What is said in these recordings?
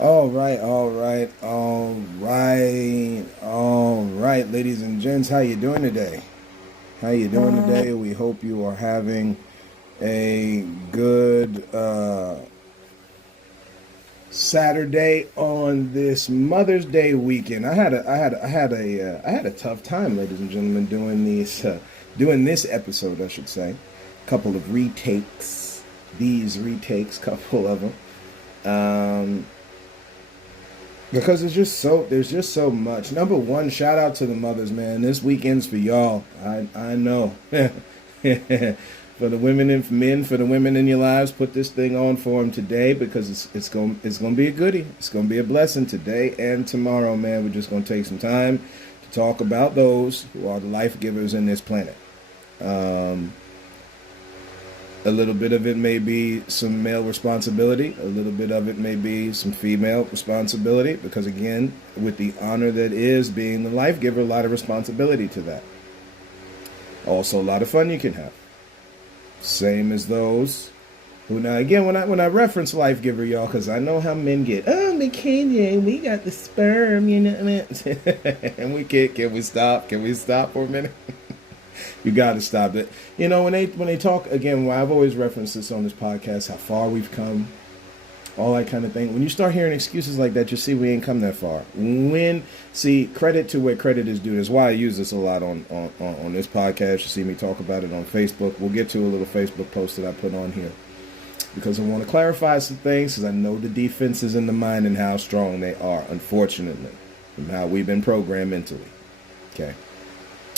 All right, ladies and gents, how you doing today? How you doing today? We hope you are having a good Saturday on this Mother's Day weekend. I had a tough time, ladies and gentlemen, doing this episode, I should say. Couple of retakes, couple of them. Um, Because there's just so much. Number one, shout out to the mothers, man. This weekend's for y'all. I know. For the women and men, for the women in your lives, put this thing on for them today because it's gonna be a goodie. It's gonna be a blessing today and tomorrow, man. We're just gonna take some time to talk about those who are the life givers in this planet. Um, a little bit of it may be some male responsibility. A little bit of it may be some female responsibility. Because again, with the honor that is being the life giver, a lot of responsibility to that. Also, a lot of fun you can have. Same as those who now again when I reference life giver, y'all, because I know how men get. Oh, McKinney, we got the sperm, you know. And can we stop? Can we stop for a minute? You got to stop it. You know, when they talk again, well, I've always referenced this on this podcast, how far we've come, all that kind of thing. When you start hearing excuses like that, you see we ain't come that far. See, credit to where credit is due. That's why I use this a lot on this podcast. You see me talk about it on Facebook. We'll get to a little Facebook post that I put on here because I want to clarify some things because I know the defense is in the mind and how strong they are, unfortunately, from how we've been programmed mentally. Okay.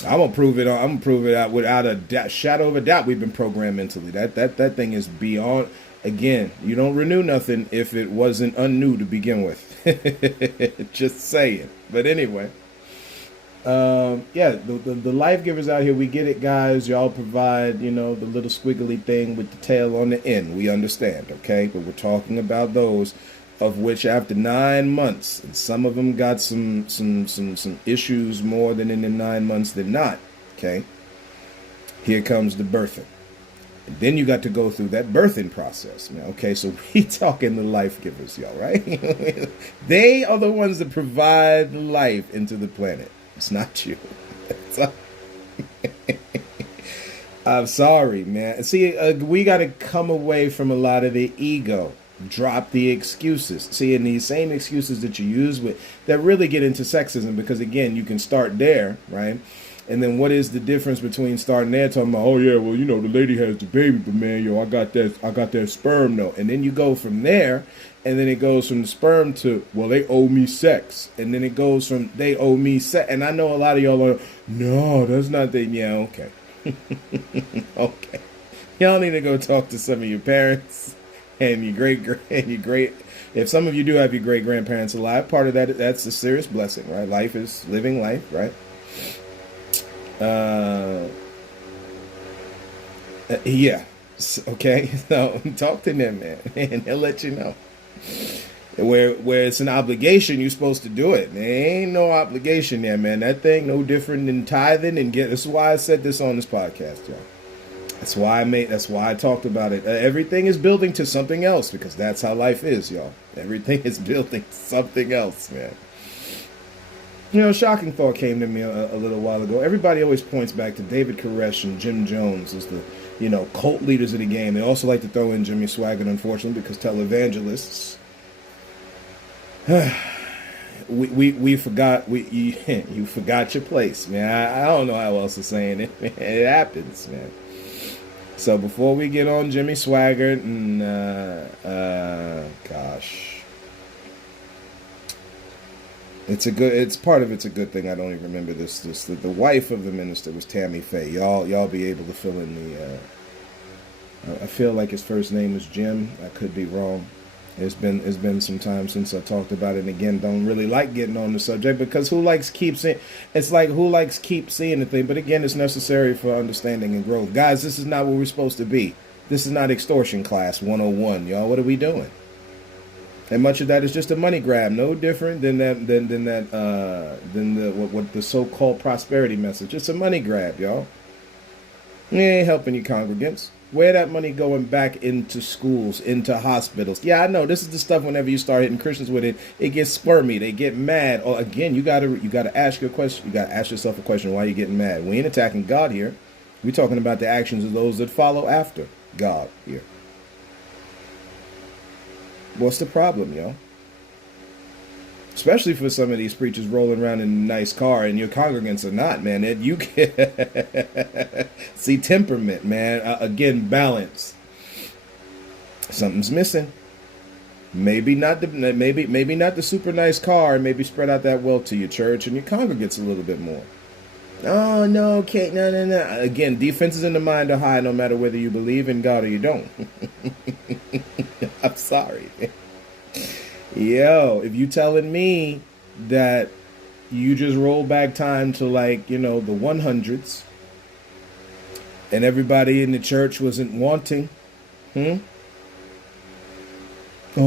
I'm gonna prove it. I'm gonna prove it out without a shadow of a doubt. We've been programmed mentally. That thing is beyond. Again, you don't renew nothing if it wasn't unnew to begin with. Just saying. But anyway, yeah, the life givers out here, we get it, guys. Y'all provide, the little squiggly thing with the tail on the end. We understand, okay? But we're talking about those of which after 9 months, and some of them got some issues more than in the 9 months than not. Okay, here comes the birthing, and then you got to go through that birthing process. Man, okay, so we talking the life givers, y'all, right? They are the ones that provide life into the planet. It's not you. I'm sorry, man. See, we got to come away from a lot of the ego. Drop the excuses. See, and these same excuses that you use that really get into sexism, because again, you can start there, right? And then what is the difference between starting there talking about, oh yeah, well, the lady has the baby, but man, I got that sperm though. And then you go from there, and then it goes from the sperm to, well, they owe me sex. And then it goes from they owe me sex. And I know a lot of y'all are, no, that's not the, yeah, okay. Okay. Y'all need to go talk to some of your parents and your great. If some of you do have your great grandparents alive, part of that's a serious blessing, right? Life is living life, right? Yeah. Okay. So talk to them, man, and they'll let you know. Where it's an obligation, you're supposed to do it. There ain't no obligation there, man. That thing no different than tithing and get. This is why I said this on this podcast, y'all. That's why I talked about it. Everything is building to something else because that's how life is, y'all. Everything is building to something else, man. A shocking thought came to me a little while ago. Everybody always points back to David Koresh and Jim Jones as the, cult leaders of the game. They also like to throw in Jimmy Swaggart, unfortunately, because televangelists. we forgot you forgot your place, man. I don't know how else to say it. It happens, man. So before we get on Jimmy Swaggart and gosh, it's part of it's a good thing I don't even remember this. The wife of the minister was Tammy Faye. Y'all be able to fill in the. I feel like his first name is Jim. I could be wrong. It's been some time since I talked about it, and again, don't really like getting on the subject because who likes keep seeing the thing? But again, it's necessary for understanding and growth. Guys, this is not what we're supposed to be. This is not extortion class 101, y'all. What are we doing? And much of that is just a money grab, no different than what the so-called prosperity message. It's a money grab, y'all. You ain't helping your congregants. Where that money going back into schools, into hospitals? Yeah, I know this is the stuff. Whenever you start hitting Christians with it, it gets squirmy. They get mad. Or again, you gotta ask your question. You gotta ask yourself a question: why are you getting mad? We ain't attacking God here. We're talking about the actions of those that follow after God here. What's the problem, yo? Especially for some of these preachers rolling around in a nice car, and your congregants are not, man. That you can see temperament, man. Again, balance. Something's missing. Maybe not the super nice car. Maybe spread out that wealth to your church and your congregants a little bit more. Oh no, okay, no. Again, defenses in the mind are high, no matter whether you believe in God or you don't. I'm sorry. Yo, if you telling me that you just roll back time to, like, the 100s and everybody in the church wasn't wanting, Oh,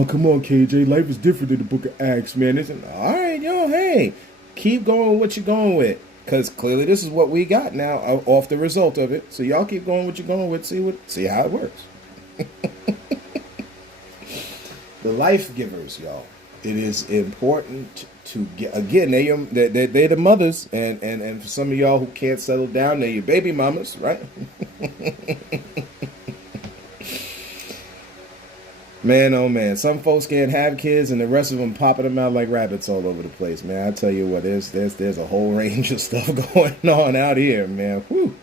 come on, KJ. Life is different than the book of Acts, man. All right, yo, hey, keep going with what you're going with. Because clearly this is what we got now off the result of it. So y'all keep going what you're going with. See how it works. The life givers, y'all. It is important to get, again, they're the mothers, and for some of y'all who can't settle down, they're your baby mamas, right? Man, oh man, some folks can't have kids, and the rest of them popping them out like rabbits all over the place, man. I tell you what, there's a whole range of stuff going on out here, man. Whew.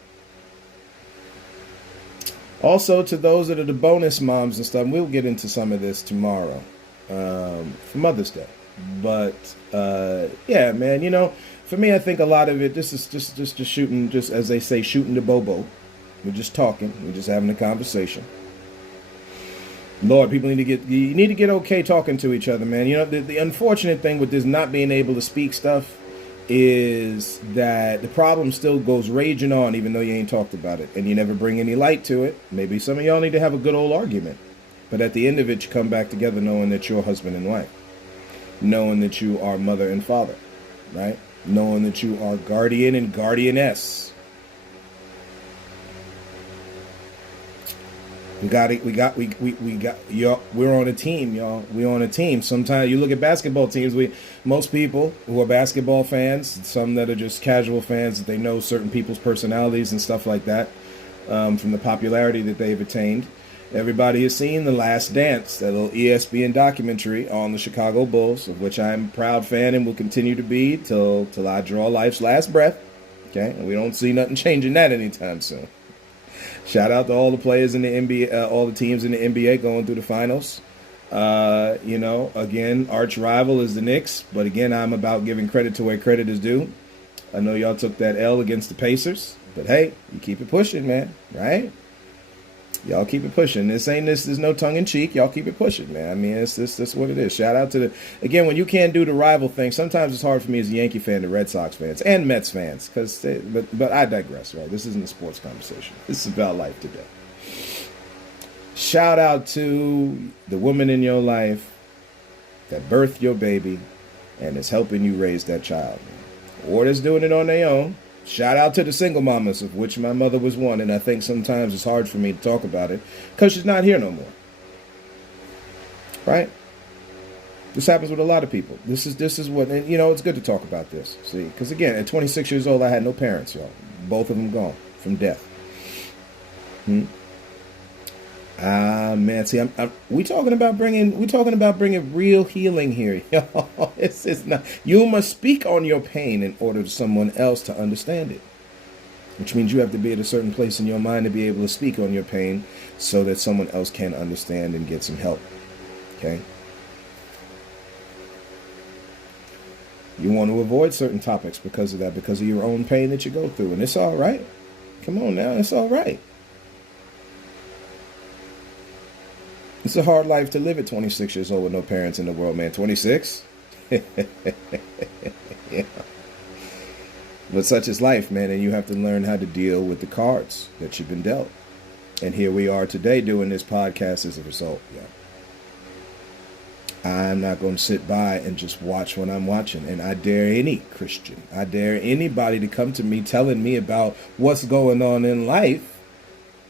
Also, to those that are the bonus moms and stuff, we'll get into some of this tomorrow for Mother's Day. But yeah, man, for me, I think a lot of it, this is just shooting, just as they say, shooting the bobo. We're just talking. We're just having a conversation. Lord, people you need to get okay talking to each other, man. The unfortunate thing with this not being able to speak stuff is that the problem still goes raging on, even though you ain't talked about it, and you never bring any light to it. Maybe some of y'all need to have a good old argument, but at the end of it, you come back together knowing that you're husband and wife, knowing that you are mother and father, right? Knowing that you are guardian and guardianess. We're on a team, y'all. We're on a team. Sometimes you look at basketball teams, most people who are basketball fans, some that are just casual fans, that they know certain people's personalities and stuff like that, from the popularity that they've attained. Everybody has seen The Last Dance, that little ESPN documentary on the Chicago Bulls, of which I'm a proud fan and will continue to be till I draw life's last breath. Okay, and we don't see nothing changing that anytime soon. Shout out to all the players in the NBA, all the teams in the NBA going through the finals. Again, arch rival is the Knicks, but again, I'm about giving credit to where credit is due. I know y'all took that L against the Pacers, but hey, you keep it pushing, man, right? Y'all keep it pushing. There's no tongue in cheek. Y'all keep it pushing, man. I mean, that's what it is. Shout out to again, when you can't do the rival thing, sometimes it's hard for me as a Yankee fan, the Red Sox fans, and Mets fans, but I digress, right? This isn't a sports conversation. This is about life today. Shout out to the woman in your life that birthed your baby and is helping you raise that child, or that's doing it on their own. Shout out to the single mamas, of which my mother was one, and I think sometimes it's hard for me to talk about it because she's not here no more. Right? This happens with a lot of people. This is what, and it's good to talk about this. See, because again, at 26 years old, I had no parents, y'all. Both of them gone from death. Man, see, we talking about bringing real healing here, y'all. It's not. You must speak on your pain in order for someone else to understand it, which means you have to be at a certain place in your mind to be able to speak on your pain, so that someone else can understand and get some help. Okay. You want to avoid certain topics because of that, because of your own pain that you go through, and it's all right. Come on now, it's all right. It's a hard life to live at 26 years old with no parents in the world, man. 26? Yeah. But such is life, man, and you have to learn how to deal with the cards that you've been dealt. And here we are today doing this podcast as a result. Yeah. I'm not going to sit by and just watch what I'm watching. And I dare any Christian, I dare anybody to come to me telling me about what's going on in life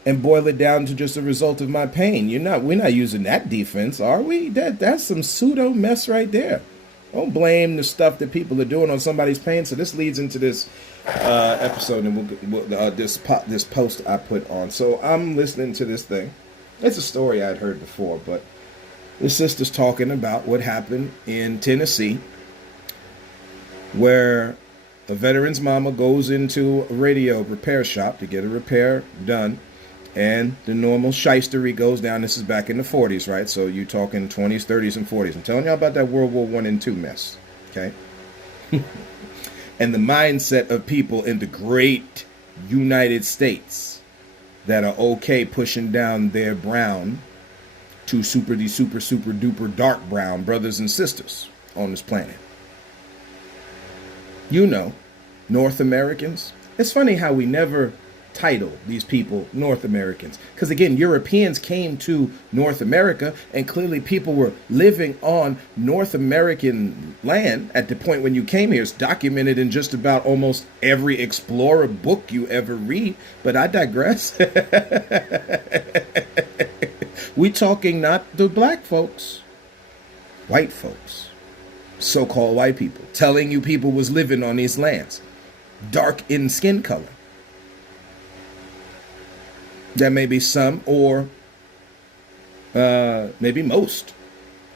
and boil it down to just a result of my pain. We're not using that defense, are we? That's some pseudo mess right there. Don't blame the stuff that people are doing on somebody's pain. So this leads into this episode, and this post I put on. So I'm listening to this thing. It's a story I'd heard before, but the sister's talking about what happened in Tennessee, where a veteran's mama goes into a radio repair shop to get a repair done, and the normal shystery goes down. This is back in the 40s, right? So you're talking 20s, 30s, and 40s. I'm telling you about that World War I and II mess, okay? And the mindset of people in the great United States that are okay pushing down their brown to super duper dark brown brothers and sisters on this planet. North Americans. It's funny how we never title these people North Americans. Because again, Europeans came to North America, and clearly people were living on North American land at the point when you came here. It's documented in just about almost every explorer book you ever read. But I digress. We talking not the black folks, white folks, so-called white people, telling you people was living on these lands, dark in skin color. There may be some, or maybe most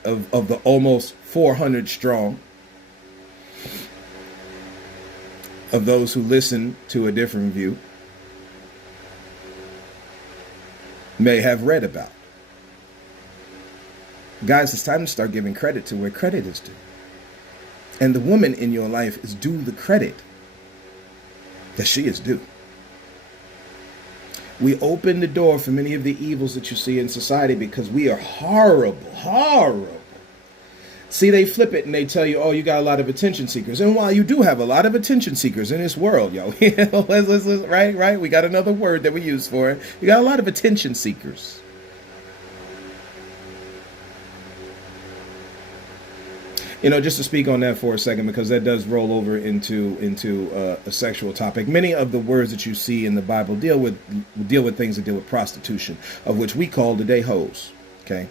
of the almost 400 strong of those who listen to a different view may have read about. Guys, it's time to start giving credit to where credit is due. And the woman in your life is due the credit that she is due. We open the door for many of the evils that you see in society because we are horrible. See, they flip it and they tell you, oh, you got a lot of attention seekers. And while you do have a lot of attention seekers in this world, yo, right? We got another word that we use for it. You got a lot of attention seekers. Just to speak on that for a second, because that does roll over into a sexual topic. Many of the words that you see in the Bible deal with things that deal with prostitution, of which we call today hoes. Okay,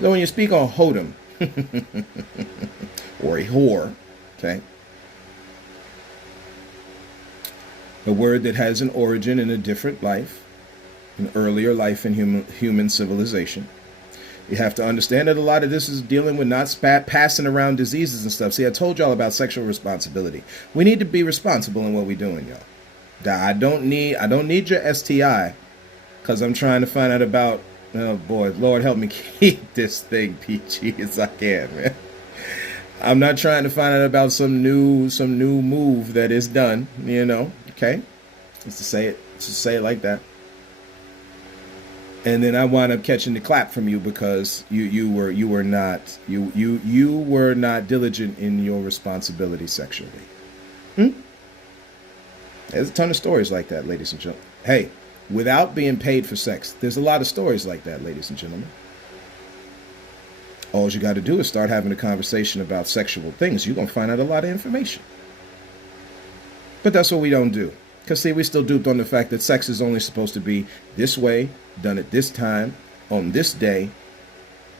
so when you speak on hodom or a whore, okay, a word that has an origin in a different life, an earlier life in human civilization. You have to understand that a lot of this is dealing with not passing around diseases and stuff. See, I told y'all about sexual responsibility. We need to be responsible in what we're doing, y'all. I don't need your STI because I'm trying to find out about, oh boy, Lord help me keep this thing PG as I can, man. I'm not trying to find out about some new move that is done, okay? Just to say it like that. And then I wind up catching the clap from you because you were not diligent in your responsibility sexually. There's a ton of stories like that, ladies and gentlemen. Hey, without being paid for sex, there's a lot of stories like that, ladies and gentlemen. All you got to do is start having a conversation about sexual things. You're going to find out a lot of information. But that's what we don't do. Because, see, we still duped on the fact that sex is only supposed to be this way, done at this time, on this day,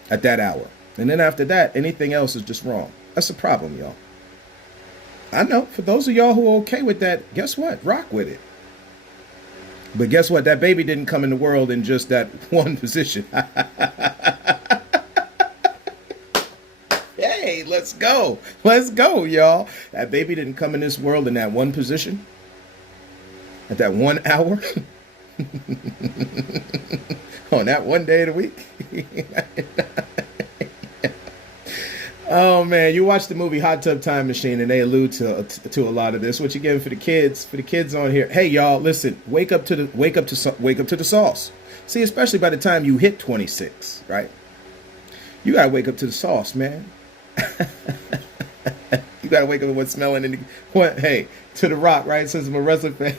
at that hour. And then after that, anything else is just wrong. That's a problem, y'all. I know, for those of y'all who are okay with that, guess what? Rock with it. But guess what? That baby didn't come in the world in just that one position. Hey, let's go. Let's go, y'all. That baby didn't come in this world in that one position. At that 1 hour, on that one day of the week. Oh man, you watch the movie Hot Tub Time Machine, and they allude to a lot of this. Which again, for the kids on here, hey y'all, listen, wake up to the sauce. See, especially by the time you hit 26, right? You gotta wake up to the sauce, man. You gotta wake up with what's smelling in the hey, to the Rock, right? Since I'm a wrestling fan.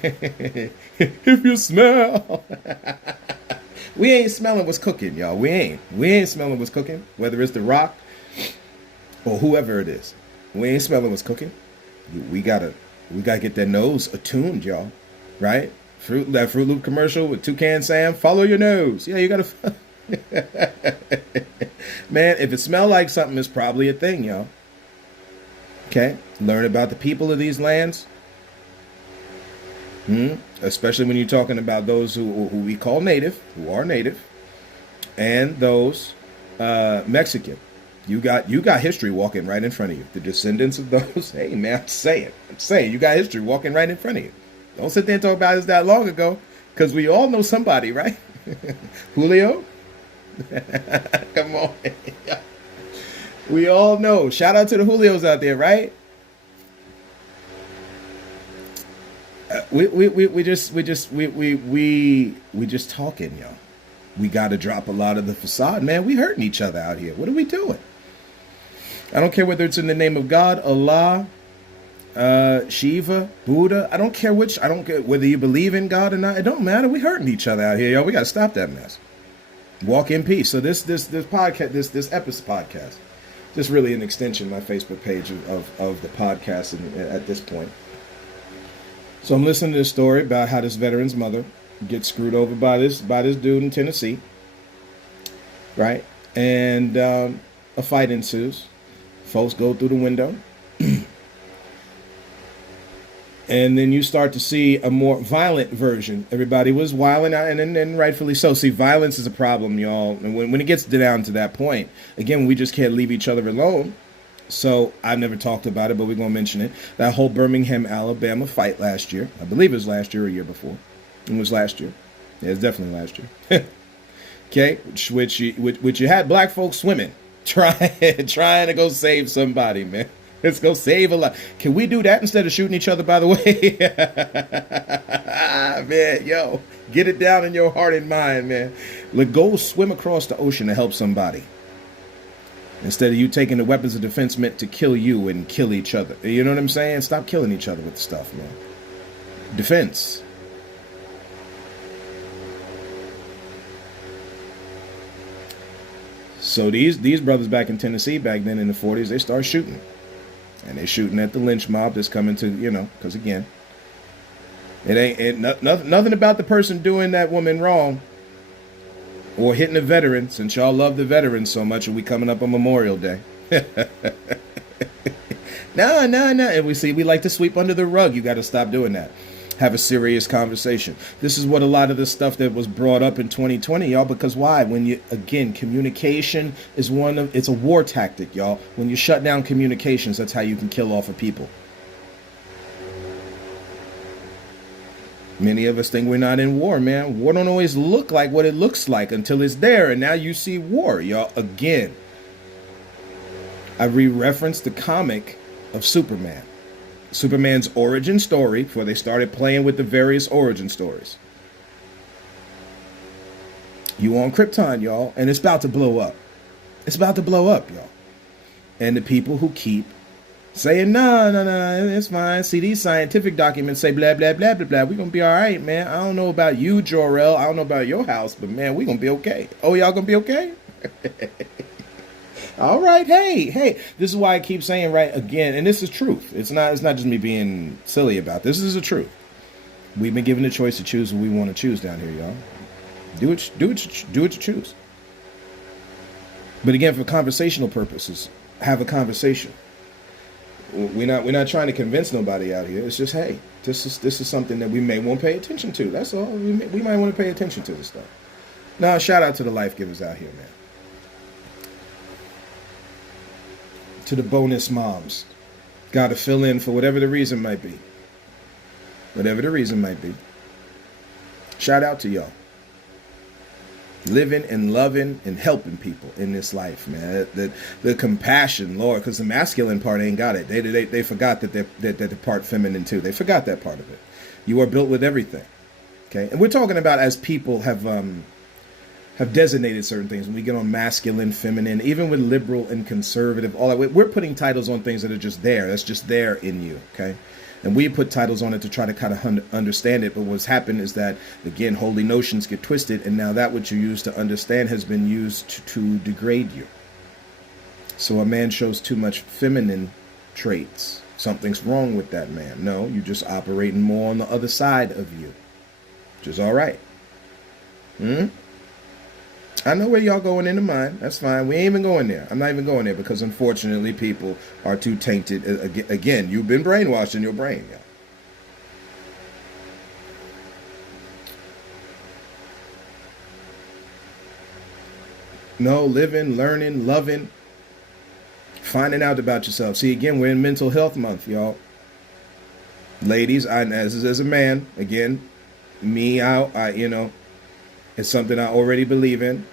If you smell. We ain't smelling what's cooking, y'all. We ain't smelling what's cooking, whether it's the Rock or whoever it is. We ain't smelling what's cooking. We gotta get that nose attuned, y'all. Right? That Fruit Loop commercial with Toucan Sam. Follow your nose. Yeah, you gotta. Man, if it smells like something, it's probably a thing, y'all. Okay, learn about the people of these lands. Especially when you're talking about those who we call native, who are native, and those Mexican. You got history walking right in front of you. The descendants of those. Hey man, I'm saying, you got history walking right in front of you. Don't sit there and talk about this that long ago, because we all know somebody, right? Julio, come on. We all know. Shout out to the Julios out there, right? We just talking, y'all. We got to drop a lot of the facade, man. We hurting each other out here. What are we doing? I don't care whether it's in the name of God, Allah, Shiva, Buddha. I don't care which. I don't care whether you believe in God or not. It don't matter. We hurting each other out here, y'all. We got to stop that mess. Walk in peace. So this podcast, this episode podcast, just really an extension of my Facebook page of the podcast at this point. So I'm listening to this story about how this veteran's mother gets screwed over by this dude in Tennessee, right? And a fight ensues. Folks go through the window. And then you start to see a more violent version. Everybody was wilding out, and rightfully so. See, violence is a problem, y'all. And when it gets down to that point, again, we just can't leave each other alone. So I've never talked about it, but we're going to mention it. That whole Birmingham, Alabama fight last year. I believe it was last year or a year before. It was last year. Yeah, it's definitely last year. Okay, which you had black folks swimming, trying to go save somebody, man. Let's go save a life. Can we do that instead of shooting each other, by the way? Man, yo, get it down in your heart and mind, man. Go swim across the ocean to help somebody. Instead of you taking the weapons of defense meant to kill you and kill each other. You know what I'm saying? Stop killing each other with the stuff, man. Defense. So these brothers back in Tennessee back then in the 40s, they start shooting. And they're shooting at the lynch mob that's coming to, because again, it ain't nothing about the person doing that woman wrong or hitting a veteran, since y'all love the veterans so much and we coming up on Memorial Day. No. And we like to sweep under the rug. You got to stop doing that. Have a serious conversation. This is what a lot of the stuff that was brought up in 2020, y'all, because why? Communication is it's a war tactic, y'all. When you shut down communications, that's how you can kill off a people. Many of us think we're not in war, man. War don't always look like what it looks like until it's there, and now you see war, y'all. Again, I re-referenced the comic of Superman. Superman's origin story before they started playing with the various origin stories. You on Krypton, y'all, and it's about to blow up. It's about to blow up, y'all. And the people who keep saying, no, it's fine. See, these scientific documents say blah, blah, blah, blah, blah. We're going to be all right, man. I don't know about you, Jor-El. I don't know about your house, but, man, we're going to be okay. Oh, y'all going to be okay? All right, hey, this is why I keep saying right again, and this is truth. It's not just me being silly about this. This is the truth. We've been given the choice to choose what we want to choose down here, y'all. Do what you choose. But again, for conversational purposes, have a conversation. We're not trying to convince nobody out here. It's just, hey, this is something that we may want to pay attention to. That's all. We might want to pay attention to this stuff. Now, shout out to the life givers out here, man. To the bonus moms. Got to fill in for whatever the reason might be. Whatever the reason might be. Shout out to y'all. Living and loving and helping people in this life, man. The compassion, Lord, because the masculine part ain't got it. They forgot that they're part feminine too. They forgot that part of it. You are built with everything. Okay? And we're talking about as people have designated certain things. When we get on masculine, feminine, even with liberal and conservative, all that, we're putting titles on things that are just there. That's just there in you, okay? And we put titles on it to try to kind of understand it. But what's happened is that, again, holy notions get twisted, and now that which you use to understand has been used to degrade you. So a man shows too much feminine traits. Something's wrong with that man. No, you're just operating more on the other side of you. which is all right. I know where y'all going into mine. That's fine. We ain't even going there. I'm not even going there because unfortunately people are too tainted. Again, you've been brainwashed in your brain. Yeah. No, living, learning, loving, finding out about yourself. See, again, we're in Mental Health Month, y'all. Ladies, as a man, again, me, it's something I already believe in.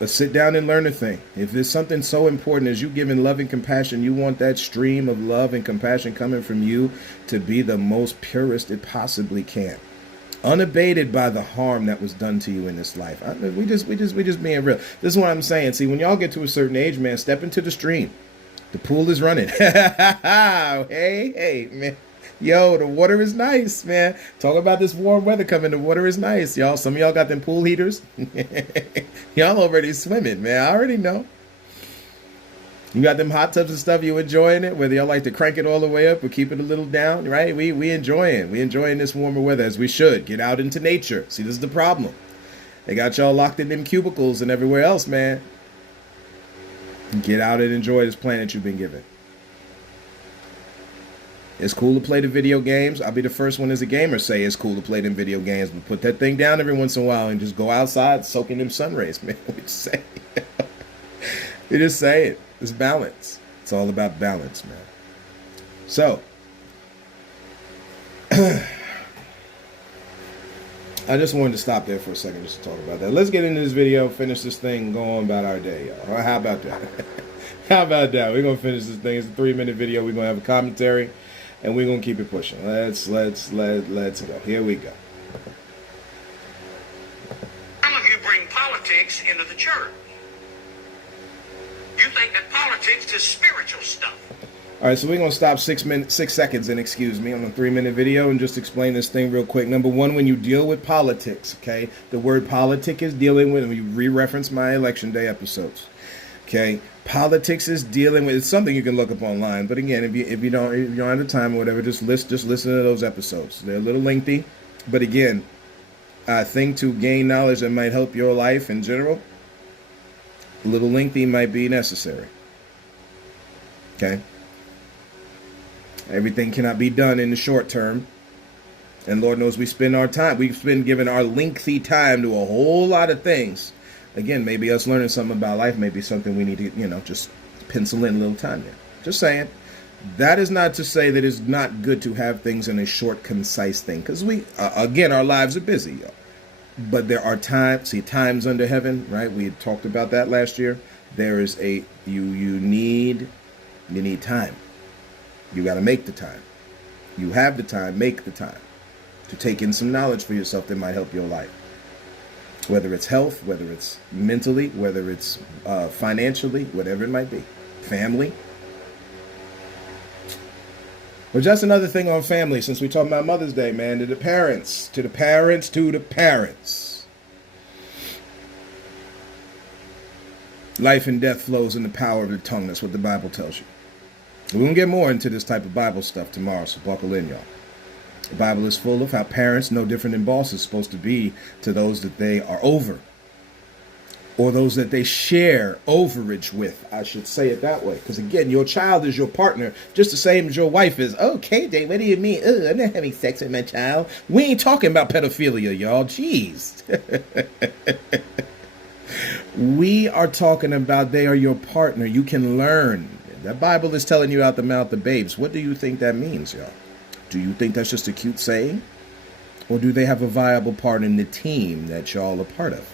But sit down and learn a thing. If it's something so important as you giving love and compassion, you want that stream of love and compassion coming from you to be the most purest it possibly can, unabated by the harm that was done to you in this life. We just being real. This is what I'm saying. See, when y'all get to a certain age, man, step into the stream. The pool is running. Hey, man. Yo, the water is nice, man. Talk about this warm weather coming. The water is nice, y'all. Some of y'all got them pool heaters. Y'all already swimming, man. I already know. You got them hot tubs and stuff. You enjoying it? Whether y'all like to crank it all the way up or keep it a little down, right? We enjoying. We enjoying this warmer weather as we should. Get out into nature. See, this is the problem. They got y'all locked in them cubicles and everywhere else, man. Get out and enjoy this planet you've been given. It's cool to play the video games. I'll be the first one as a gamer say it's cool to play them video games, but put that thing down every once in a while and just go outside soaking them sun rays, man. We just say it. We just say it. It's balance. It's all about balance, man. So, I just wanted to stop there for a second just to talk about that. Let's get into this video, finish this thing, and go on about our day, y'all. How about that? How about that? We're going to finish this thing. It's a 3-minute video. We're going to have a commentary. And we're going to keep it pushing. Let's go. Here we go. Some of you bring politics into the church. You think that politics is spiritual stuff. All right, so we're going to stop 6 seconds, and excuse me, on a 3-minute video and just explain this thing real quick. Number one, when you deal with politics, okay, the word politic is dealing with, and we re-reference my election day episodes. Okay, politics is dealing with, it's something you can look up online. But again, if you don't have the time or whatever, just listen to those episodes. They're a little lengthy, but again, I think to gain knowledge that might help your life in general, a little lengthy might be necessary. Okay, everything cannot be done in the short term, and Lord knows we've been giving our lengthy time to a whole lot of things. Again, maybe us learning something about life may be something we need to, just pencil in a little time there. Just saying. That is not to say that it's not good to have things in a short, concise thing. Because again, our lives are busy, y'all. But there are times under heaven, right? We had talked about that last year. There is you need time. You got to make the time. You have the time, make the time to take in some knowledge for yourself that might help your life. Whether it's health, whether it's mentally, whether it's financially, whatever it might be. Family. Well, just another thing on family, since we're talking about Mother's Day, man. To the parents. Life and death flows in the power of the tongue. That's what the Bible tells you. We're going to get more into this type of Bible stuff tomorrow, so buckle in, y'all. The Bible is full of how parents, no different than bosses, supposed to be to those that they are over. Or those that they share overage with. I should say it that way. Because again, your child is your partner, just the same as your wife is. Okay, Dave, what do you mean? I'm not having sex with my child. We ain't talking about pedophilia, y'all. Jeez. We are talking about they are your partner. You can learn. That Bible is telling you out the mouth of babes. What do you think that means, y'all? Do you think that's just a cute saying? Or do they have a viable part in the team that y'all are part of?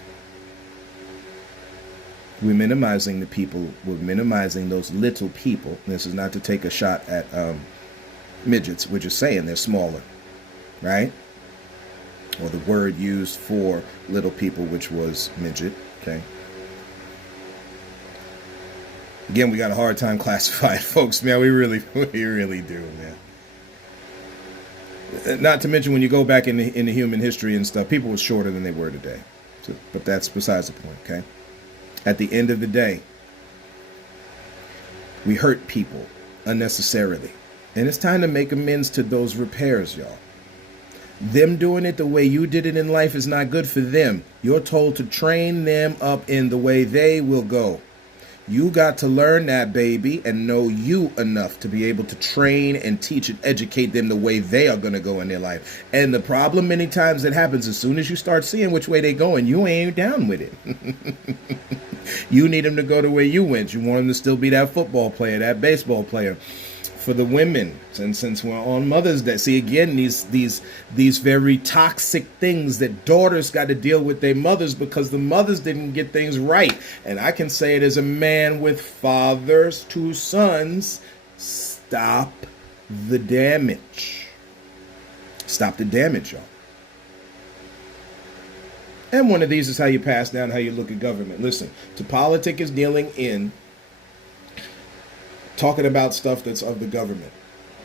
We're minimizing the people. We're minimizing those little people. This is not to take a shot at midgets. We're just saying they're smaller, right? Or the word used for little people, which was midget, okay? Again, we got a hard time classifying folks, man. We really do, man. Not to mention when you go back in the human history and stuff, people were shorter than they were today. So, but that's besides the point, okay? At the end of the day, we hurt people unnecessarily. And it's time to make amends to those repairs, y'all. Them doing it the way you did it in life is not good for them. You're told to train them up in the way they will go. You got to learn that, baby, and know you enough to be able to train and teach and educate them the way they are going to go in their life. And the problem many times that happens as soon as you start seeing which way they're going, you ain't down with it. You need them to go the way you went. You want them to still be that football player, that baseball player. For the women, and since we're on Mother's Day, see again these very toxic things that daughters got to deal with their mothers because the mothers didn't get things right. And I can say it as a man with fathers to sons, stop the damage. Stop the damage, y'all. And one of these is how you pass down how you look at government. Listen, to politic is dealing in talking about stuff that's of the government,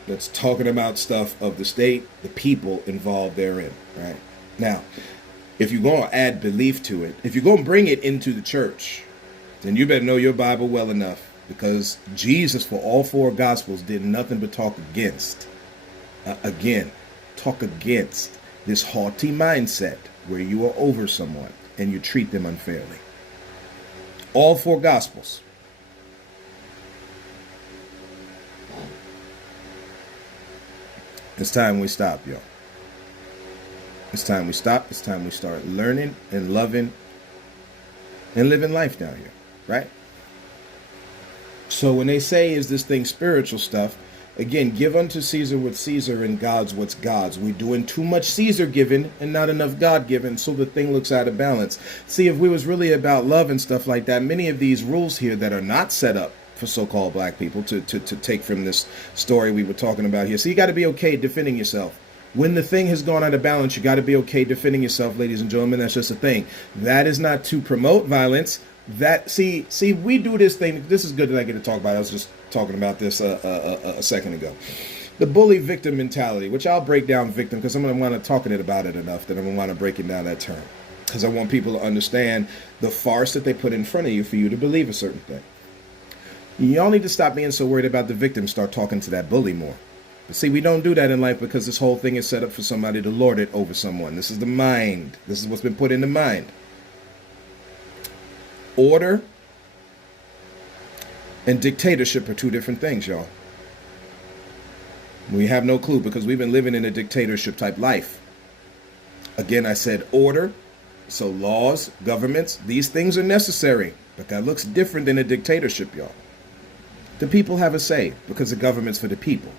that's talking about stuff of the state, the people involved therein, right? Now, if you're going to add belief to it, if you're going to bring it into the church, then you better know your Bible well enough, because Jesus, for all four Gospels, did nothing but talk against, talk against this haughty mindset where you are over someone and you treat them unfairly. All four Gospels. It's time we stop, y'all. It's time we stop. It's time we start learning and loving and living life down here, right? So when they say, is this thing spiritual stuff? Again, give unto Caesar what's Caesar and God's what's God's. We're doing too much Caesar giving and not enough God giving, so the thing looks out of balance. See, if we was really about love and stuff like that, many of these rules here that are not set up for so-called black people to take from this story we were talking about here. So you got to be okay defending yourself. When the thing has gone out of balance, you got to be okay defending yourself, ladies and gentlemen. That's just a thing. That is not to promote violence. That see, we do this thing. This is good that I get to talk about it. I was just talking about this a second ago. The bully victim mentality, which I'll break down victim because I'm going to want to talk about it enough that I'm going to want to break it down that term, because I want people to understand the farce that they put in front of you for you to believe a certain thing. Y'all need to stop being so worried about the victim. Start talking to that bully more. But see, we don't do that in life because this whole thing is set up for somebody to lord it over someone. This is the mind. This is what's been put in the mind. Order and dictatorship are two different things, y'all. We have no clue because we've been living in a dictatorship type life. Again, I said order. So laws, governments, these things are necessary. But that looks different than a dictatorship, y'all. The people have a say because the government's for the people.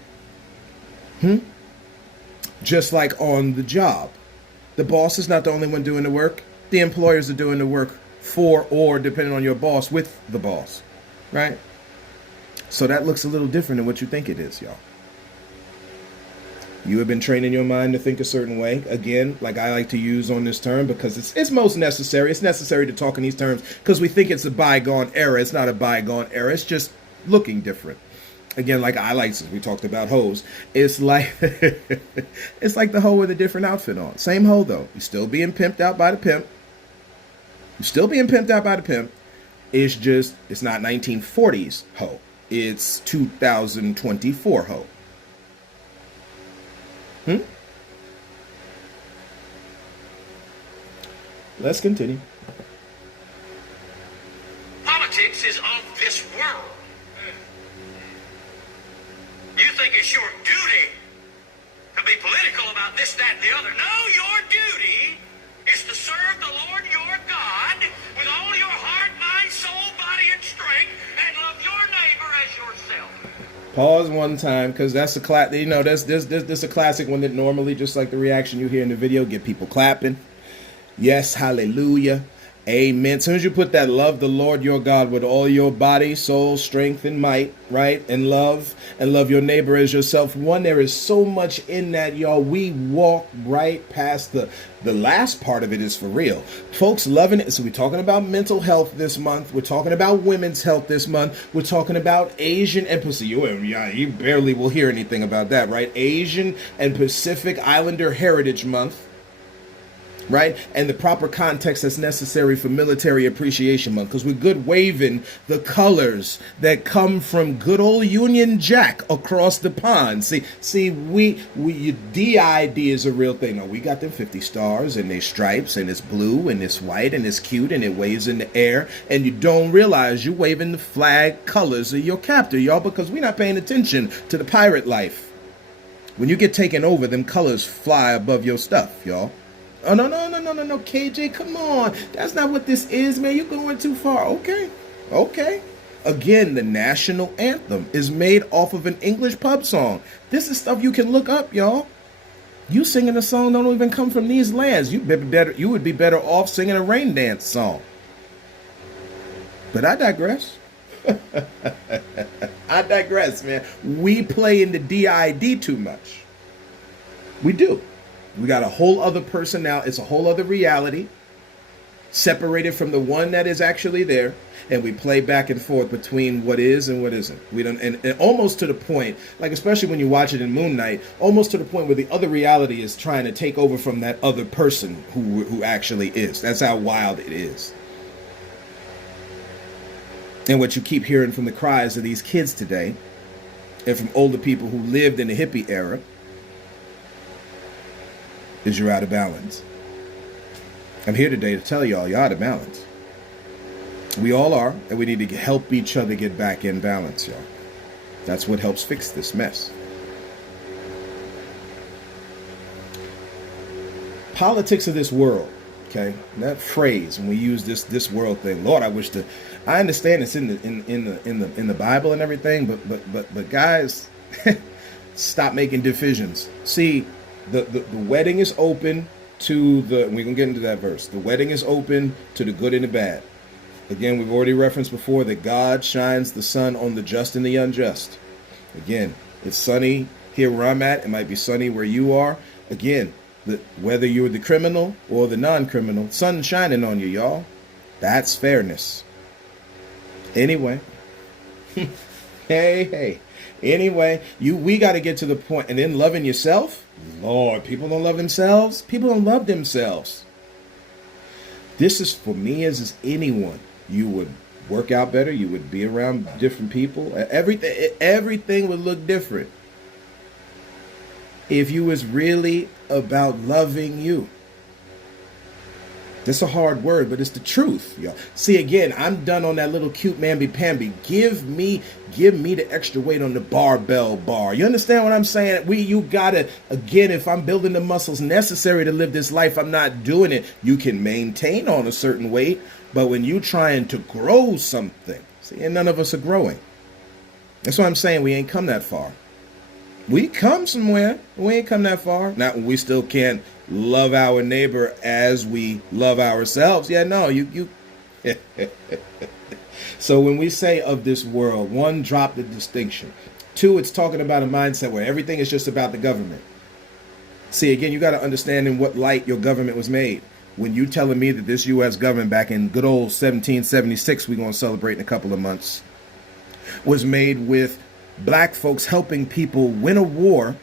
Just like on the job. The boss is not the only one doing the work. The employers are doing the work for or, depending on your boss, with the boss. Right? So that looks a little different than what you think it is, y'all. You have been training your mind to think a certain way. Again, like I like to use on this term because it's most necessary. It's necessary to talk in these terms because we think it's a bygone era. It's not a bygone era. It's just looking different. Again, like I like, since we talked about hoes, it's like it's like the hoe with a different outfit on. Same hoe though. You're still being pimped out by the pimp. You're still being pimped out by the pimp. It's just, it's not 1940s hoe. It's 2024 hoe. Let's continue. Politics is of this world. You think it's your duty to be political about this, that, and the other. No, your duty is to serve the Lord your God with all your heart, mind, soul, body, and strength, and love your neighbor as yourself. Pause one time, because that's a this a classic one that normally, just like the reaction you hear in the video, get people clapping. Yes, hallelujah, amen. As soon as you put that love the Lord your God with all your body, soul, strength, and might, right, and love your neighbor as yourself. One, there is so much in that, y'all. We walk right past the last part of it is for real. Folks loving it. So we're talking about mental health this month. We're talking about women's health this month. We're talking about Asian and Pacific. You barely will hear anything about that, right? Asian and Pacific Islander Heritage Month. right? And the proper context that's necessary for Military Appreciation Month, because we're good waving the colors that come from good old Union Jack across the pond. We DID is a real thing. No, we got them 50 stars and they stripes and it's blue and it's white and it's cute and it waves in the air, and you don't realize you're waving the flag colors of your captor, y'all, because we're not paying attention to the pirate life. When you get taken over, them colors fly above your stuff, y'all. Oh, no, KJ, come on. That's not what this is, man. You're going too far. Okay. Again, the national anthem is made off of an English pub song. This is stuff you can look up, y'all. You singing a song don't even come from these lands. You would be better off singing a rain dance song. But I digress. I digress, man. We play in the DID too much. We do. We got a whole other person now. It's a whole other reality, separated from the one that is actually there, and we play back and forth between what is and what isn't. We don't, and almost to the point, like especially when you watch it in Moon Knight, almost to the point where the other reality is trying to take over from that other person who actually is. That's how wild it is. And what you keep hearing from the cries of these kids today, and from older people who lived in the hippie era, is you're out of balance. I'm here today to tell y'all, you're out of balance. We all are, and we need to help each other get back in balance, y'all. That's what helps fix this mess. Politics of this world, okay? That phrase, when we use this world thing, Lord, I understand it's in the Bible and everything, but guys, stop making divisions. See, the wedding is open to we're going to get into that verse. The wedding is open to the good and the bad. Again, we've already referenced before that God shines the sun on the just and the unjust. Again, it's sunny here where I'm at. It might be sunny where you are. Again, whether you're the criminal or the non-criminal, sun shining on you, y'all. That's fairness. Anyway. Hey. Anyway, we got to get to the point, and then loving yourself. Lord, people don't love themselves. People don't love themselves. This is for me as anyone. You would work out better. You would be around different people. Everything would look different if you was really about loving you. That's a hard word, but it's the truth, y'all. See, again, I'm done on that little cute mamby-pamby. Give me the extra weight on the barbell bar. You understand what I'm saying? You gotta, again, if I'm building the muscles necessary to live this life, I'm not doing it. You can maintain on a certain weight, but when you trying to grow something, see, and none of us are growing. That's why I'm saying we ain't come that far. We come somewhere. We ain't come that far. Now, we still can't love our neighbor as we love ourselves. Yeah, no, you. So when we say of this world, one, drop the distinction. Two, it's talking about a mindset where everything is just about the government. See, again, you got to understand in what light your government was made. When you telling me that this U.S. government back in good old 1776, we're going to celebrate in a couple of months, was made with black folks helping people win a war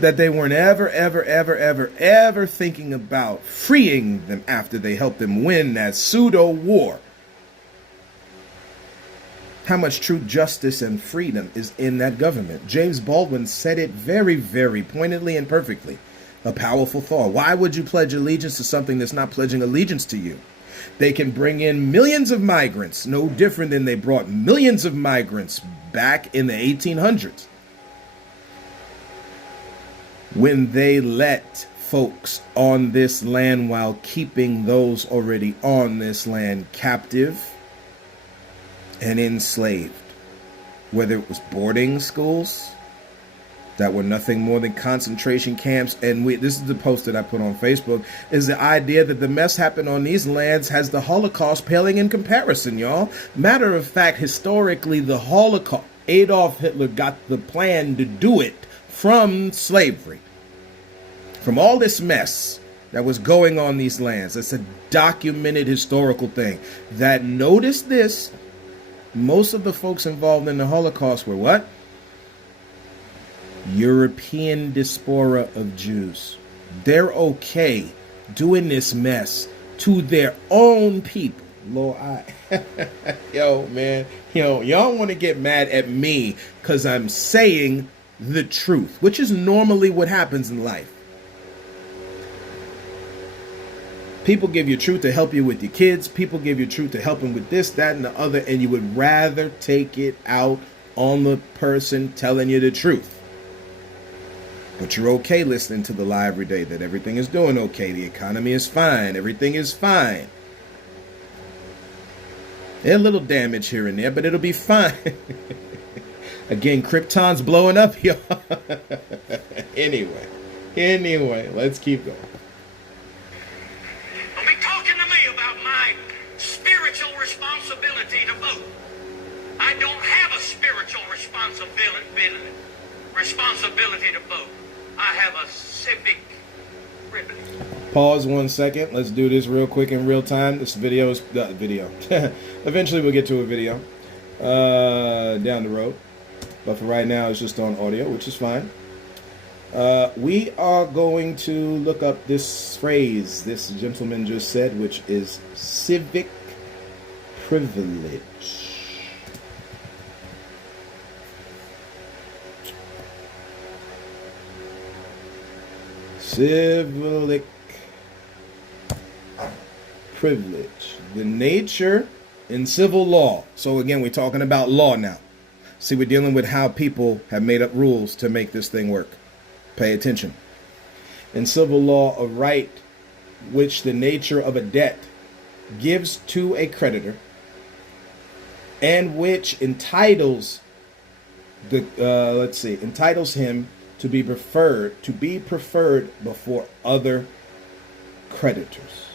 that they weren't ever thinking about freeing them after they helped them win that pseudo war. How much true justice and freedom is in that government? James Baldwin said it very, very pointedly and perfectly. A powerful thought. Why would you pledge allegiance to something that's not pledging allegiance to you? They can bring in millions of migrants, no different than they brought millions of migrants back in the 1800s. When they let folks on this land while keeping those already on this land captive and enslaved, whether it was boarding schools that were nothing more than concentration camps. And this is the post that I put on Facebook, is the idea that the mess happened on these lands has the Holocaust paling in comparison, y'all. Matter of fact, historically, the Holocaust, Adolf Hitler got the plan to do it from slavery, from all this mess that was going on these lands. It's a documented historical thing. That, notice this, most of the folks involved in the Holocaust were what? European diaspora of Jews. They're okay doing this mess to their own people. Lord, yo, man, y'all want to get mad at me because I'm saying the truth, which is normally what happens in life. People give you truth to help you with your kids. People give you truth to help them with this, that, and the other, and you would rather take it out on the person telling you the truth. But you're okay listening to the lie every day that everything is doing okay. The economy is fine. Everything is fine. There's a little damage here and there, but it'll be fine. Again, Krypton's blowing up, y'all. Anyway, let's keep going. Don't be talking to me about my spiritual responsibility to vote. I don't have a spiritual responsibility to vote. I have a civic privilege. Pause 1 second. Let's do this real quick in real time. This video is eventually we'll get to a video down the road, but for right now it's just on audio, which is fine. We are going to look up this phrase this gentleman just said, which is civic privilege. Civic privilege. The nature in civil law. So again, we're talking about law now. See, we're dealing with how people have made up rules to make this thing work. Pay attention. In civil law, a right which the nature of a debt gives to a creditor and which entitles entitles him to be preferred before other creditors.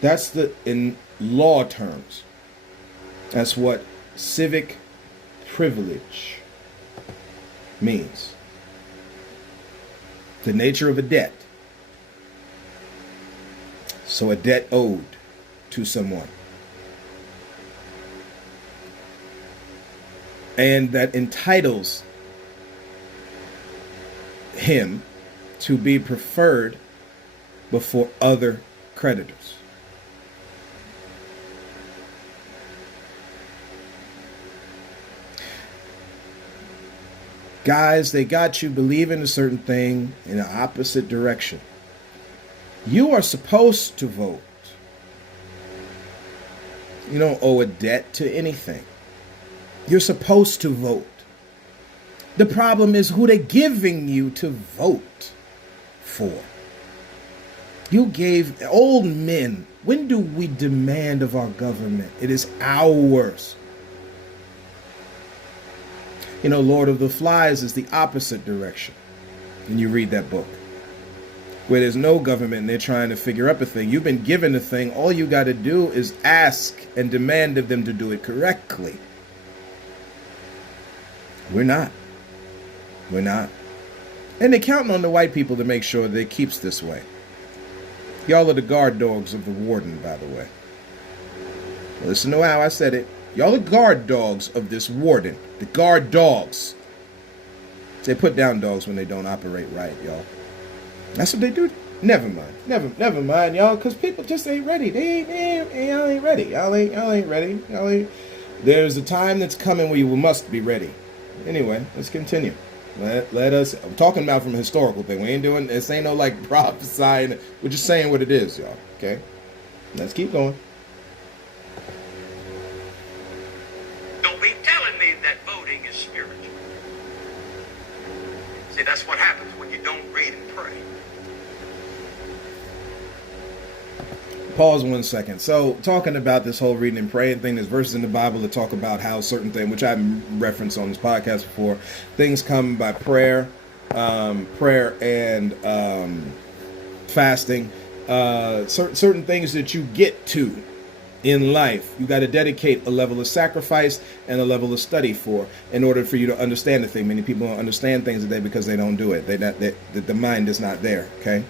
That's in law terms. That's what civic privilege means. The nature of a debt. So a debt owed to someone. And that entitles him to be preferred before other creditors. Guys, they got you believing a certain thing in the opposite direction. You are supposed to vote. You don't owe a debt to anything. You're supposed to vote. The problem is who they're giving you to vote for. You gave old men. When do we demand of our government? It is ours. You know, Lord of the Flies is the opposite direction. And you read that book. Where there's no government and they're trying to figure up a thing. You've been given a thing. All you got to do is ask and demand of them to do it correctly. We're not. And they're counting on the white people to make sure that it keeps this way. Y'all are the guard dogs of the warden, by the way. Listen to how I said it. Y'all are guard dogs of this warden. The guard dogs. They put down dogs when they don't operate right, y'all. That's what they do. Never mind. Never mind, y'all, because people just ain't ready. Y'all ain't ready. Y'all ain't ready. There's a time that's coming where you must be ready. Anyway, let's continue. Let us. I'm talking about from a historical thing. We ain't doing this. Ain't no like prophesying. We're just saying what it is, y'all. Okay. Let's keep going. Don't be telling me that voting is spiritual. See, that's what happens when you don't read and pray. Pause 1 second. So, talking about this whole reading and praying thing, there's verses in the Bible that talk about how certain things, which I've referenced on this podcast before, things come by prayer and fasting. Certain things that you get to in life, you got to dedicate a level of sacrifice and a level of study for in order for you to understand the thing. Many people don't understand things today because they don't do it. The mind is not there. Okay.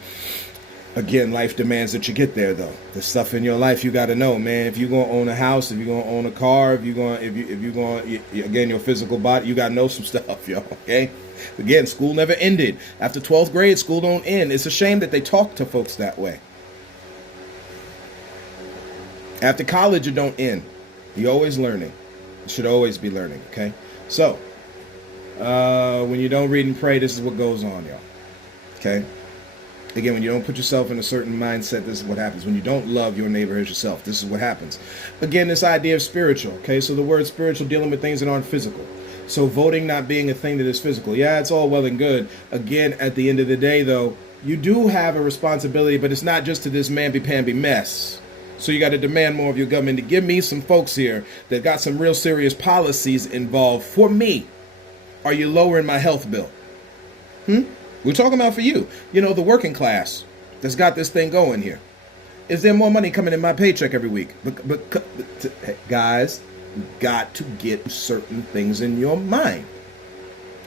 Again, life demands that you get there, though. The stuff in your life you got to know, man. If you're gonna own a house, if you're gonna own a car, if you're going, again, your physical body, you got to know some stuff, y'all. Okay. Again, school never ended. After 12th grade, school don't end. It's a shame that they talk to folks that way. After college, it don't end. You're always learning. You should always be learning. Okay. So, when you don't read and pray, this is what goes on, y'all. Okay. Again, when you don't put yourself in a certain mindset, this is what happens. When you don't love your neighbor as yourself, this is what happens. Again, this idea of spiritual, okay? So the word spiritual, dealing with things that aren't physical. So voting not being a thing that is physical. Yeah, it's all well and good. Again, at the end of the day, though, you do have a responsibility, but it's not just to this mamby-pamby mess. So you got to demand more of your government to give me some folks here that got some real serious policies involved for me. Are you lowering my health bill? We're talking about for you. You know, the working class that's got this thing going here. Is there more money coming in my paycheck every week? But guys, you got to get certain things in your mind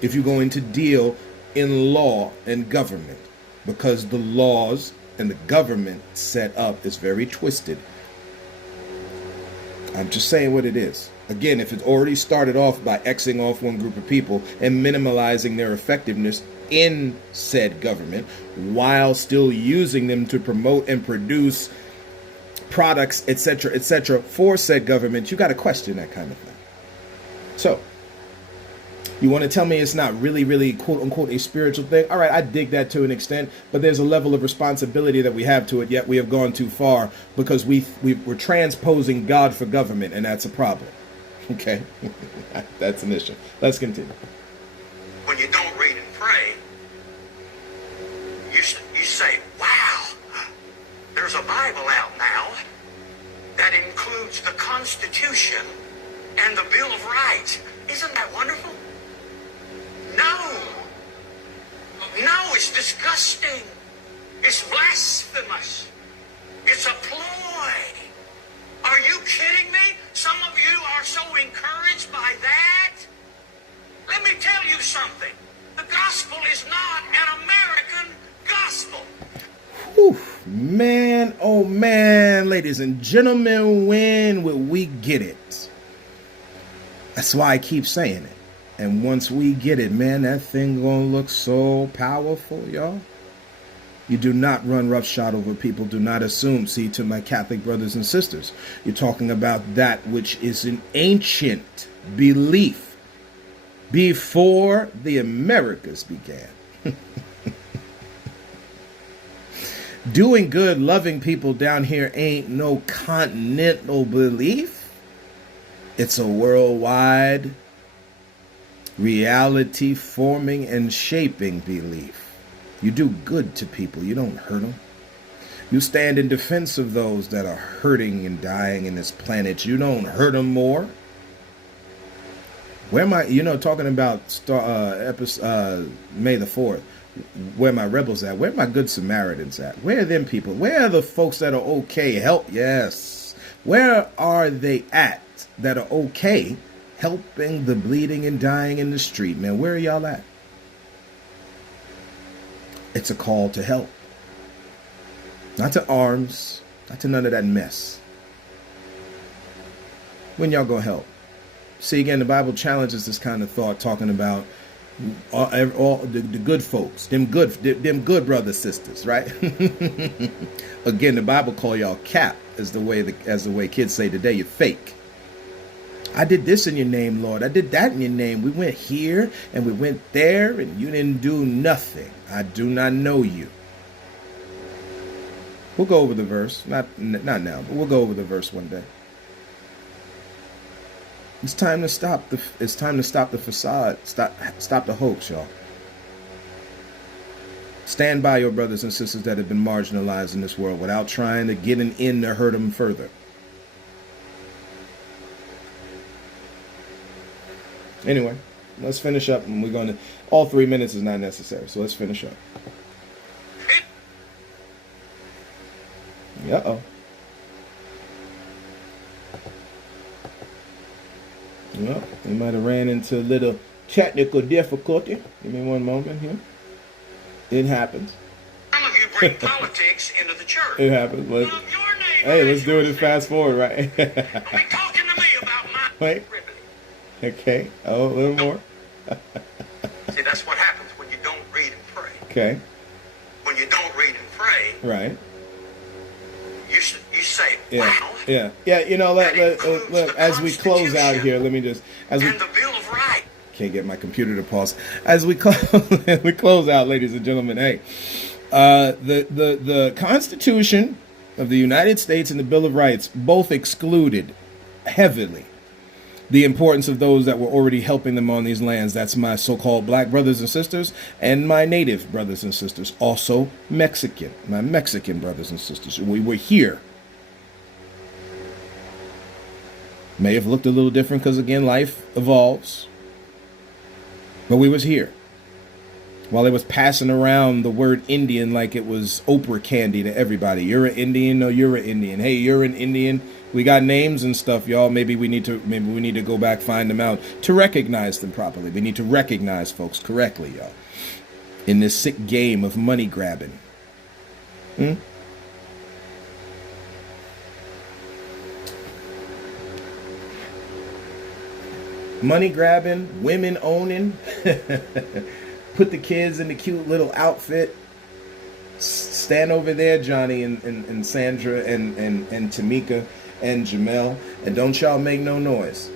if you're going to deal in law and government, because the laws and the government set up is very twisted. I'm just saying what it is. Again, if it's already started off by Xing off one group of people and minimalizing their effectiveness in said government while still using them to promote and produce products, etc., for said government, you got to question that kind of thing. So, you want to tell me it's not really, quote unquote, a spiritual thing? All right, I dig that to an extent, but there's a level of responsibility that we have to it, yet we have gone too far because we're transposing God for government, and that's a problem. Okay, that's an issue. Let's continue. When you don't read and pray, you say, wow, there's a Bible out now that includes the Constitution and the Bill of Rights. Isn't that wonderful? No, it's disgusting. It's blasphemous. It's a ploy. Are you kidding me? Some of you are so encouraged by that. Let me tell you something. The gospel is not an American gospel. Whew, man, oh man, ladies and gentlemen, when will we get it? That's why I keep saying it. And once we get it, man, that thing gonna look so powerful, y'all. You do not run roughshod over people. Do not assume. See, to my Catholic brothers and sisters, you're talking about that which is an ancient belief before the Americas began. Doing good, loving people down here ain't no continental belief. It's a worldwide reality forming and shaping belief. You do good to people. You don't hurt them. You stand in defense of those that are hurting and dying in this planet. You don't hurt them more. Where am I, talking about May the 4th, where my rebels at? Where my good Samaritans at? Where are them people? Where are the folks that are okay? Help, yes. Where are they at that are okay helping the bleeding and dying in the street, man? Where are y'all at? It's a call to help. Not to arms, not to none of that mess. When y'all gonna help? See, again, the Bible challenges this kind of thought, talking about all the good folks, them good brothers, sisters, right? Again, the Bible call y'all cap, as the way kids say today. You're fake. I did this in your name, Lord. I did that in your name. We went here and we went there, and you didn't do nothing. I do not know you. We'll go over the verse, not now, but we'll go over the verse one day. It's time to stop the facade. Stop the hoax, y'all. Stand by your brothers and sisters that have been marginalized in this world without trying to get an in to hurt them further. Anyway, let's finish up, and we're going to, all 3 minutes is not necessary, so let's finish up. Uh-oh. Well, we might have ran into a little technical difficulty. Give me one moment here. It happens. Some of you bring politics into the church. It happens. Love your neighbor. Hey, let's do it in fast forward, right? Don't be talking to me about my Wait. privilege. Okay. Oh, a little more. See, that's what happens when you don't read and pray. Okay. When you don't read and pray, Right. you say, Yeah. wow. Yeah. You know, look, as we close out here, let me just, And the Bill of Rights. can't get my computer to pause. As we close out, ladies and gentlemen, hey, the Constitution of the United States and the Bill of Rights both excluded heavily the importance of those that were already helping them on these lands. That's my so-called black brothers and sisters and my native brothers and sisters, also Mexican, my Mexican brothers and sisters. We were here. May have looked a little different because, again, life evolves. But we was here. While they was passing around the word Indian like it was Oprah candy to everybody. You're an Indian, no, you're an Indian. Hey, you're an Indian. We got names and stuff, y'all. Maybe we need to go back, find them out to recognize them properly. We need to recognize folks correctly, y'all. In this sick game of money grabbing. Money grabbing, women owning, put the kids in the cute little outfit. Stand over there, Johnny and Sandra and Tamika and Jamel, and don't y'all make no noise.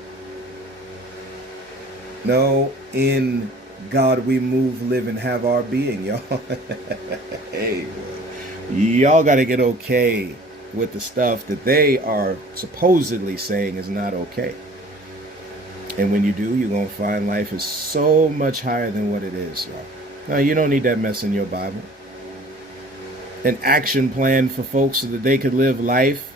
No, in God we move, live, and have our being, y'all. Hey, y'all got to get okay with the stuff that they are supposedly saying is not okay. And when you do, you're going to find life is so much higher than what it is, y'all. Now, you don't need that mess in your Bible. An action plan for folks so that they could live life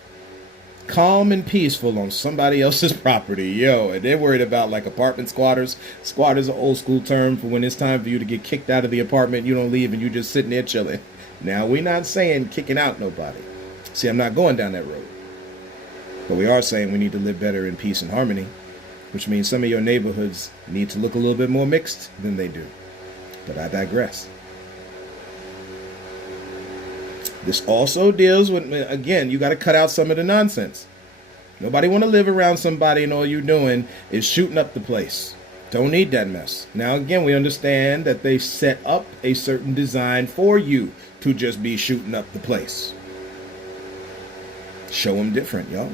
calm and peaceful on somebody else's property. Yo, and they're worried about like apartment squatters. Squatters is an old school term for when it's time for you to get kicked out of the apartment. You don't leave and you just sitting there chilling. Now, we're not saying kicking out nobody. See, I'm not going down that road. But we are saying we need to live better in peace and harmony, which means some of your neighborhoods need to look a little bit more mixed than they do. But I digress. This also deals with, again, you got to cut out some of the nonsense. Nobody want to live around somebody and all you're doing is shooting up the place. Don't need that mess. Now, again, we understand that they set up a certain design for you to just be shooting up the place. Show them different, y'all.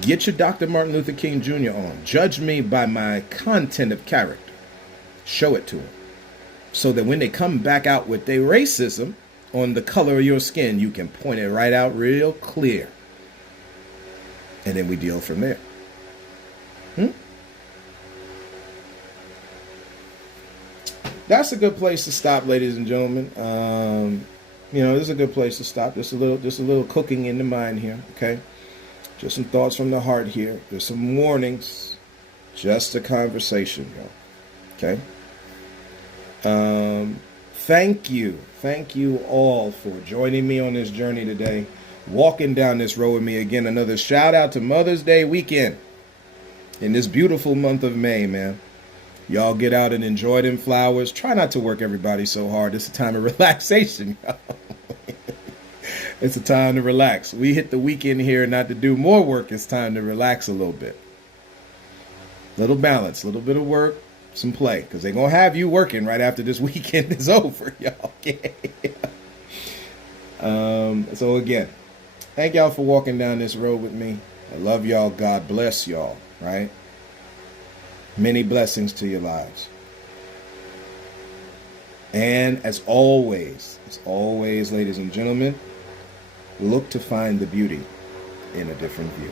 Get your Dr. Martin Luther King Jr. on. Judge me by my content of character. Show it to them. So that when they come back out with their racism on the color of your skin, you can point it right out real clear. And then we deal from there. That's a good place to stop, ladies and gentlemen. This is a good place to stop. Just a little cooking in the mind here, okay? Just some thoughts from the heart here. There's some warnings. Just a conversation, y'all. Okay? Thank you. Thank you all for joining me on this journey today. Walking down this road with me again. Another shout out to Mother's Day weekend. In this beautiful month of May, man. Y'all get out and enjoy them flowers. Try not to work everybody so hard. It's a time of relaxation, y'all. It's a time to relax. We hit the weekend here not to do more work. It's time to relax a little bit. Little balance, a little bit of work, some play. Because they're going to have you working right after this weekend is over, y'all. So again, thank y'all for walking down this road with me. I love y'all. God bless y'all, right? Many blessings to your lives. And as always, ladies and gentlemen, look to find the beauty in a different view.